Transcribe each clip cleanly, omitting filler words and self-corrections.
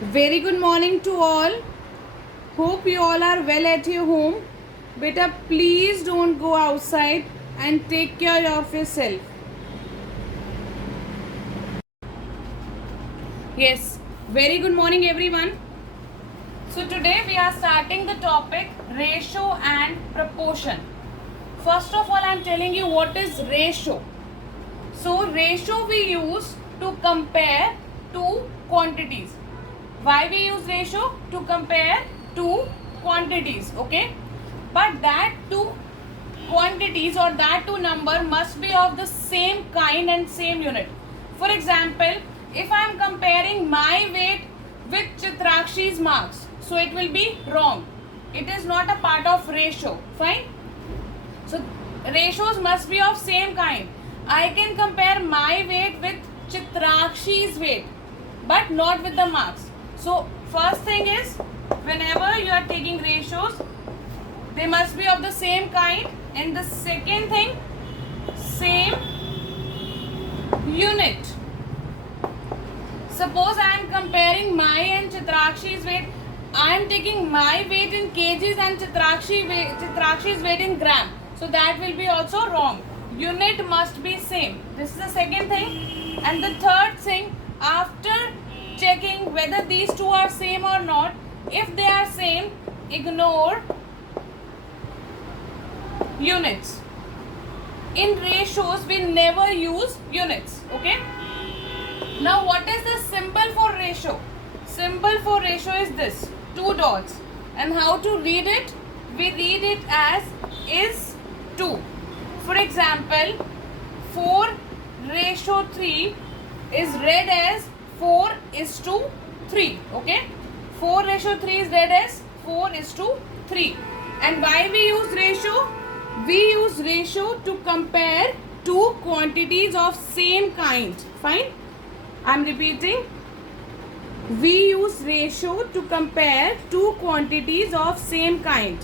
Very good morning to all. Hope you all are well at your home. Beta, please don't go outside and take care of yourself. Yes, very good morning everyone. So today we are starting the topic ratio and proportion. First of all, I am telling you what is ratio. So ratio we use to compare two quantities. Why we use ratio? To compare two quantities, okay? But that two quantities or that two number must be of the same kind and same unit. For example, if I am comparing my weight with Chitrakshi's marks, so it will be wrong. It is not a part of ratio, fine? So ratios must be of same kind. I can compare my weight with Chitrakshi's weight, but not with the marks. So first thing is, whenever you are taking ratios, they must be of the same kind, and the second thing, same unit. Suppose I am comparing my and Chitrakshi's weight. I am taking my weight in kgs and Chitrakshi's weight in gram. So that will be also wrong. Unit must be same. This is the second thing. And the third thing, after checking whether these two are same or not, if they are same, ignore units. In ratios, we never use units. Okay. Now, what is the symbol for ratio? Symbol for ratio is this, two dots. And how to read it? We read it as is 2. For example, 4:3 is read as 4:3. Okay? 4:3 is read as 4:3. And why we use ratio? We use ratio to compare two quantities of same kind. Fine? I am repeating. We use ratio to compare two quantities of same kind.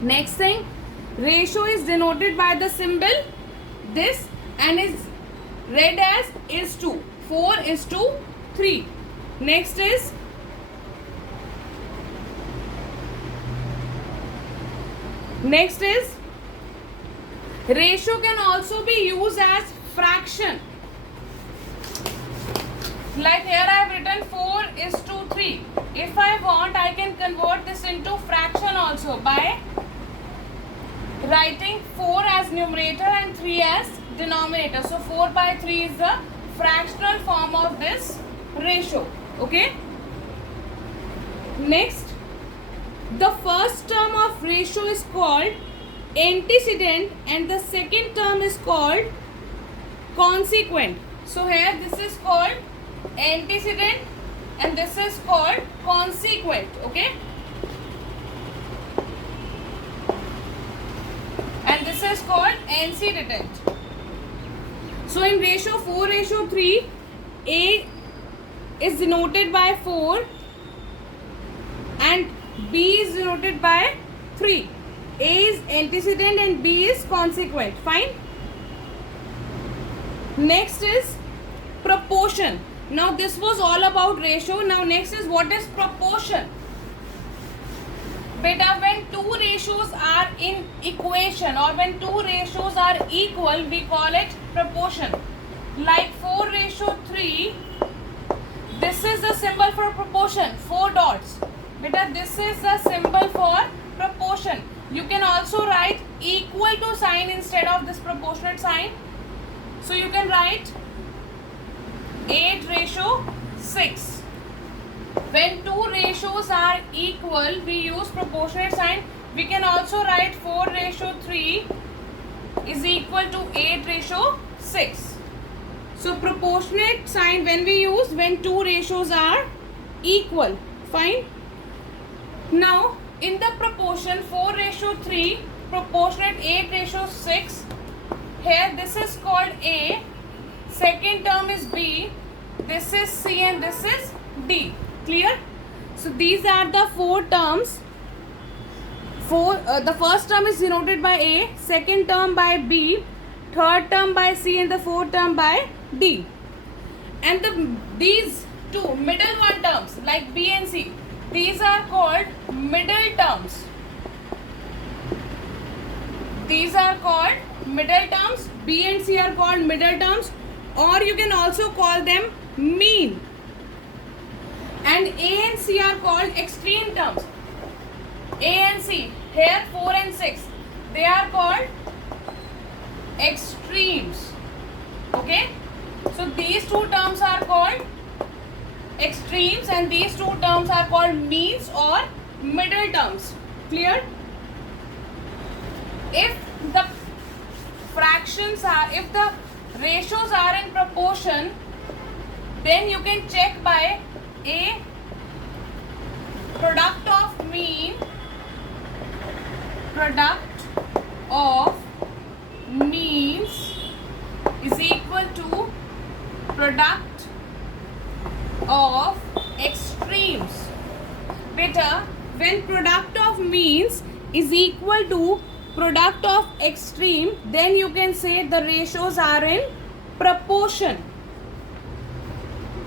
Next thing, ratio is denoted by the symbol this and is read as is 2. 4:3. Next is ratio can also be used as fraction. Like here I have written 4:3. If I want, I can convert this into fraction also by writing 4 as numerator and 3 as denominator. So 4/3 is the fractional form of this ratio. Okay. Next, the first term of ratio is called antecedent and the second term is called consequent. So here this is called antecedent and this is called consequent. Okay. And this is called antecedent. So in ratio 4:3, A is denoted by 4 and B is denoted by 3. A is antecedent and B is consequent. Fine. Next is proportion. Now this was all about ratio. Now next is what is proportion. Beta, when two ratios are in equation or when two ratios are equal, we call it proportion. Like 4:3, this is the symbol for proportion, 4 dots. Beta, this is the symbol for proportion. You can also write equal to sign instead of this proportionate sign. So you can write 8:6. When two ratios are equal, we use proportionate sign. We can also write 4:3 is equal to 8:6. So proportionate sign when we use when two ratios are equal. Fine. Now in the proportion 4:3, proportionate 8:6. Here this is called A. Second term is B. This is C and this is D. Clear? So these are the four terms. The first term is denoted by A, second term by B, third term by C and the fourth term by D. And these two middle one terms like B and C. These are called middle terms. These are called middle terms. B and C are called middle terms, or you can also call them mean. And A and C are called extreme terms. A and C, here 4 and 6, they are called extremes. Okay, so these two terms are called extremes and these two terms are called means or middle terms. Clear? If the if the ratios are in proportion, then you can check by a product of means is equal to product of extremes. Beta, when product of means is equal to product of extreme, then you can say the ratios are in proportion.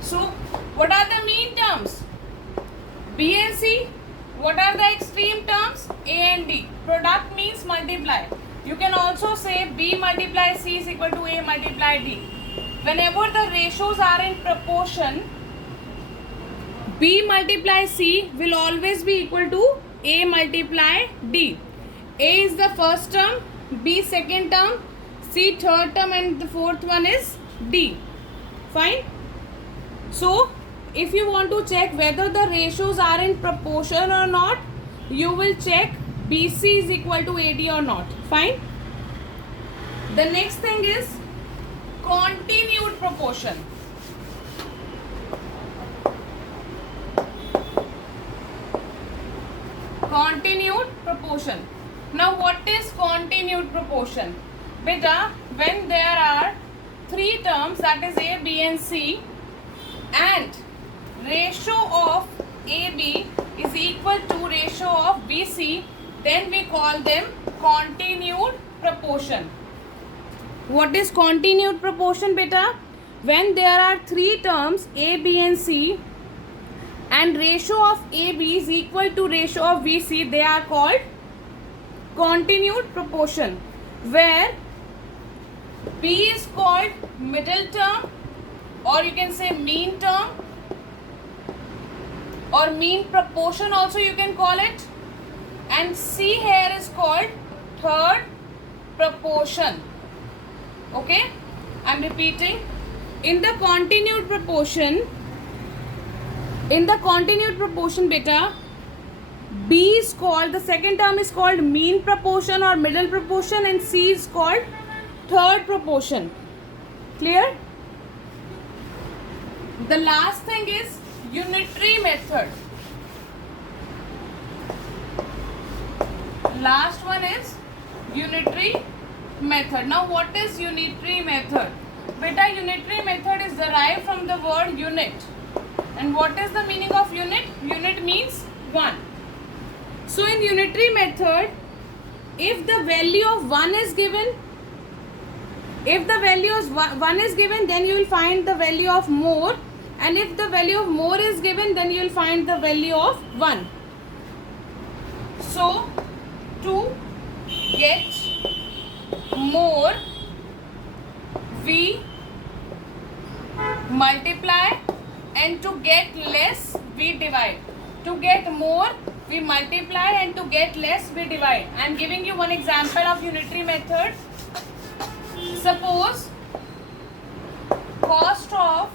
So what are the mean terms? B and C. What are the extreme terms? A and D. Product means multiply. You can also say B multiply C is equal to A multiply D. Whenever the ratios are in proportion, B multiply C will always be equal to A multiply D. A is the first term, B second term, C third term, and the fourth one is D. Fine. So if you want to check whether the ratios are in proportion or not, you will check BC is equal to AD or not. Fine. The next thing is continued proportion. Continued proportion. Now what is continued proportion? Beta, when there are three terms, that is A, B and C, and ratio of AB is equal to ratio of BC, then we call them continued proportion. What is continued proportion, beta? When there are three terms A, B and C and ratio of AB is equal to ratio of BC, they are called continued proportion, where B is called middle term, or you can say mean term, or mean proportion also you can call it, and C here is called third proportion. Okay, I am repeating. In the continued proportion beta, B is called, the second term is called mean proportion or middle proportion, and C is called third proportion. Clear? The last thing is unitary method. Last one is unitary method. Now what is unitary method? Beta, unitary method is derived from the word unit. And what is the meaning of unit? Unit means one. So in unitary method, if the value of 1 is given, then you will find the value of more, and if the value of more is given, then you will find the value of 1. So to get more, we multiply, and to get less, we divide. To get more, we multiply, and to get less, we divide. I am giving you one example of unitary method. Suppose cost of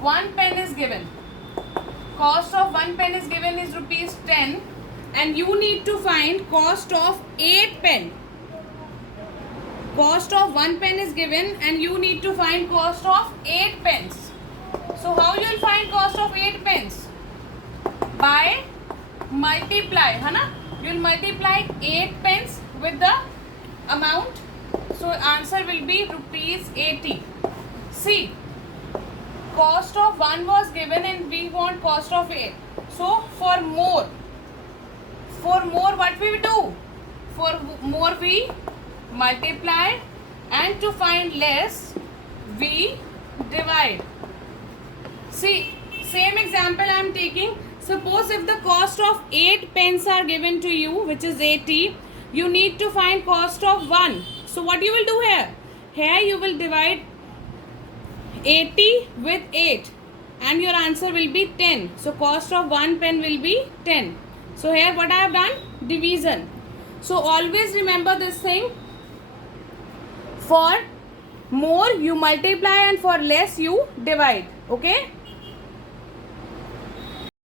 1 pen is given. Cost of 1 pen is given is rupees 10, and you need to find cost of 8 pen. Cost of 1 pen is given and you need to find cost of 8 pence. So how you will find cost of 8 pence? By multiply, है ना? You will multiply 8 pence with the amount. So answer will be rupees 80. See, cost of 1 was given and we want cost of 8. So for more what we do? For more we multiply, and to find less we divide. See, Same example I am taking. Suppose if the cost of 8 pens are given to you, which is 80, you need to find cost of 1. So what you will do here? Here you will divide 80 with 8 and your answer will be 10. So cost of 1 pen will be 10. So here what I have done? Division. So always remember this thing. For more you multiply and for less you divide. Okay.